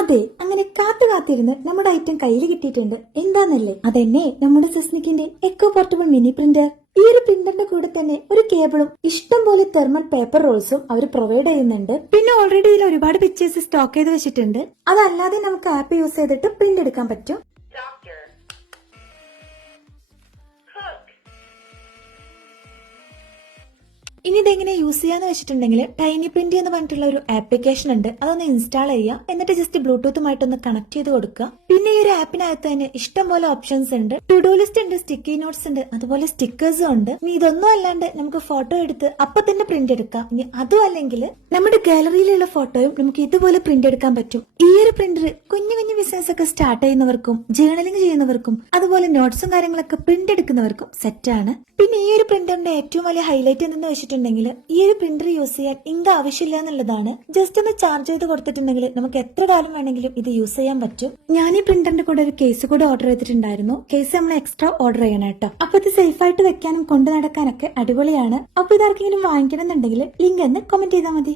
അതെ, അങ്ങനെ കാത്തിരുന്ന് നമ്മുടെ ഐറ്റം കയ്യിൽ കിട്ടിയിട്ടുണ്ട്. എന്താന്നല്ലേ, അതെന്നെ നമ്മുടെ സെസ്നിക്കിന്റെ എക്കോ പോർട്ടബിൾ മിനി പ്രിന്റർ. ഈ ഒരു പ്രിന്ററിന്റെ കൂടെ തന്നെ ഒരു കേബിളും ഇഷ്ടം പോലെ തെർമൽ പേപ്പർ റോൾസും അവർ പ്രൊവൈഡ് ചെയ്യുന്നുണ്ട്. പിന്നെ ഓൾറെഡി ഇതിൽ ഒരുപാട് പിക്ചേഴ്സ് സ്റ്റോക്ക് ചെയ്ത് വെച്ചിട്ടുണ്ട്. അതല്ലാതെ നമുക്ക് ആപ്പ് യൂസ് ചെയ്തിട്ട് പ്രിന്റ് എടുക്കാൻ പറ്റും. ഇനി ഇതെങ്ങനെ യൂസ് ചെയ്യാന്ന് വെച്ചിട്ടുണ്ടെങ്കിൽ ടൈനി പ്രിന്റ് എന്ന് പറഞ്ഞിട്ടുള്ള ഒരു ആപ്ലിക്കേഷൻ ഉണ്ട്. അതൊന്ന് ഇൻസ്റ്റാൾ ചെയ്യുക. എന്നിട്ട് ജസ്റ്റ് ബ്ലൂടൂത്തുമായിട്ടൊന്ന് കണക്ട് ചെയ്ത് കൊടുക്കുക. പിന്നെ ഈ ഒരു ആപ്പിനകത്ത് തന്നെ ഇഷ്ടംപോലെ ഓപ്ഷൻസ് ഉണ്ട്. ടു ഡു ലിസ്റ്റ് ഉണ്ട്, സ്റ്റിക്കി നോട്ട്സ് ഉണ്ട്, അതുപോലെ സ്റ്റിക്കേഴ്സും ഉണ്ട്. ഇനി ഇതൊന്നും അല്ലാണ്ട് നമുക്ക് ഫോട്ടോ എടുത്ത് അപ്പൊ തന്നെ പ്രിന്റ് എടുക്കാം. ഇനി അതും അല്ലെങ്കിൽ നമ്മുടെ ഗാലറിയിലുള്ള ഫോട്ടോയും നമുക്ക് ഇതുപോലെ പ്രിന്റ് എടുക്കാൻ പറ്റും. ഈ ഒരു പ്രിന്റർ കുഞ്ഞു കുഞ്ഞു ബിസിനസ് ഒക്കെ സ്റ്റാർട്ട് ചെയ്യുന്നവർക്കും ജേർണലിംഗ് ചെയ്യുന്നവർക്കും അതുപോലെ നോട്ട്സും കാര്യങ്ങളൊക്കെ പ്രിന്റ് എടുക്കുന്നവർക്കും സെറ്റാണ്. പിന്നെ ഈ ഒരു പ്രിന്ററിന്റെ ഏറ്റവും വലിയ ഹൈലൈറ്റ് എന്തെന്ന് വെച്ചിട്ടുണ്ടെങ്കിൽ ഈ ഒരു പ്രിന്റർ യൂസ് ചെയ്യാൻ ഇങ്ക് ആവശ്യമില്ല എന്നുള്ളതാണ്. ജസ്റ്റ് ഒന്ന് ചാർജ് ചെയ്ത് കൊടുത്തിട്ടുണ്ടെങ്കിൽ നമുക്ക് എത്ര കാലം വേണമെങ്കിലും ഇത് യൂസ് ചെയ്യാൻ പറ്റും. ഞാൻ ഈ പ്രിന്ററിന്റെ കൂടെ ഒരു കേസ് കൂടെ ഓർഡർ ചെയ്തിട്ടുണ്ടായിരുന്നു. കേസ് നമ്മൾ എക്സ്ട്രാ ഓർഡർ ചെയ്യണം കേട്ടോ. അപ്പൊ ഇത് സേഫ് ആയിട്ട് വെക്കാനും കൊണ്ടു നടക്കാനൊക്കെ അടിപൊളിയാണ്. അപ്പൊ ഇതാർക്കെങ്കിലും വാങ്ങിക്കണം എന്നുണ്ടെങ്കിൽ ലിങ്ക് എന്ന് കമന്റ് ചെയ്താൽ മതി.